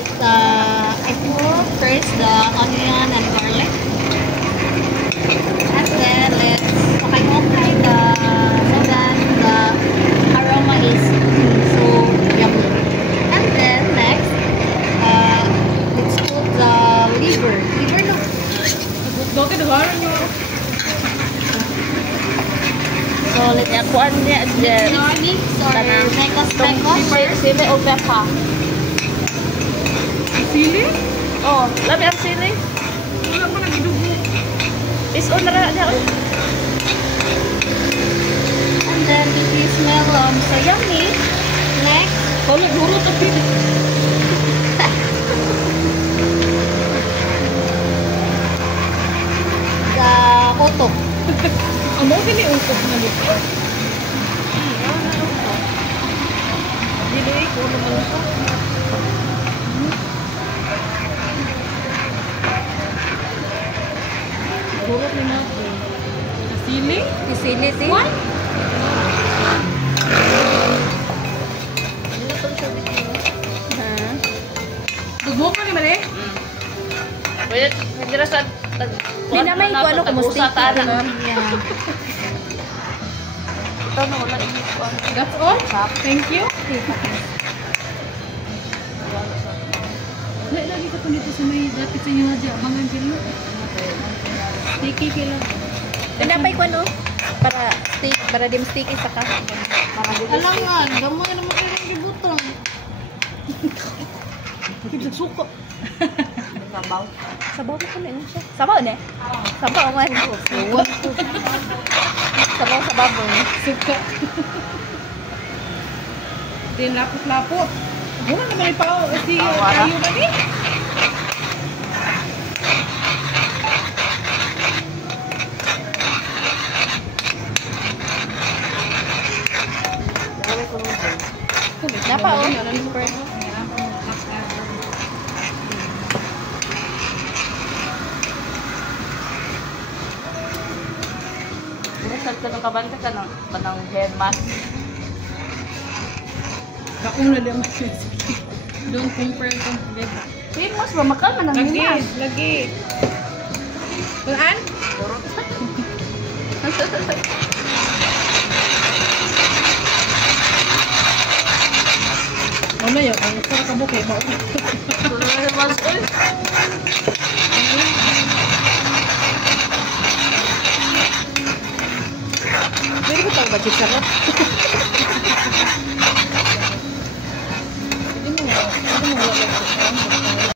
I put first the onion and garlic. And then let's okay the so that the aroma is so yummy. And then next, let's put the liver. Liver no. So let's Kuan niya dyan. mix or mekos. Sili o pepa. Sili? Oh, labi ang sili. Wala ko nagidugo. Is on na niya. And then if you smell so yummy. Next, Kalau duro tapi the utok. amo gini utok na dito. Dili ko naman ito. Durot ni nato. Sili? Sili ti. What? Dugo pa ni mali? Wait, hindi sa Dinamay ko ano kumusta ta na. Yeah. Ito na wala ini ko. That's all? Thank you. Lagi ka dito sa may dati sa inyo aja, mangan kilo. Sticky kilo. Dinamay ko ano para dim sticky sa ka. Alam nga, gamay naman kayo ng gibutang. Kita suko. Sabaw. Sabaw ko na yun siya. Sabaw ne? Sabaw man. Sabaw sa baboy. Suka. Din lapot-lapot. Muna naman ipaw si kayo na ni. Napa oh. Sa tanong kabanta ka ng panang head mask. Kauna din mas. Don't compare to beba. Famous ba makal man ang Lagi, head lagi. Kuan? Ano yun? Ang sarap ka bukay mo. mask. Pwede ko tawag budget sarap.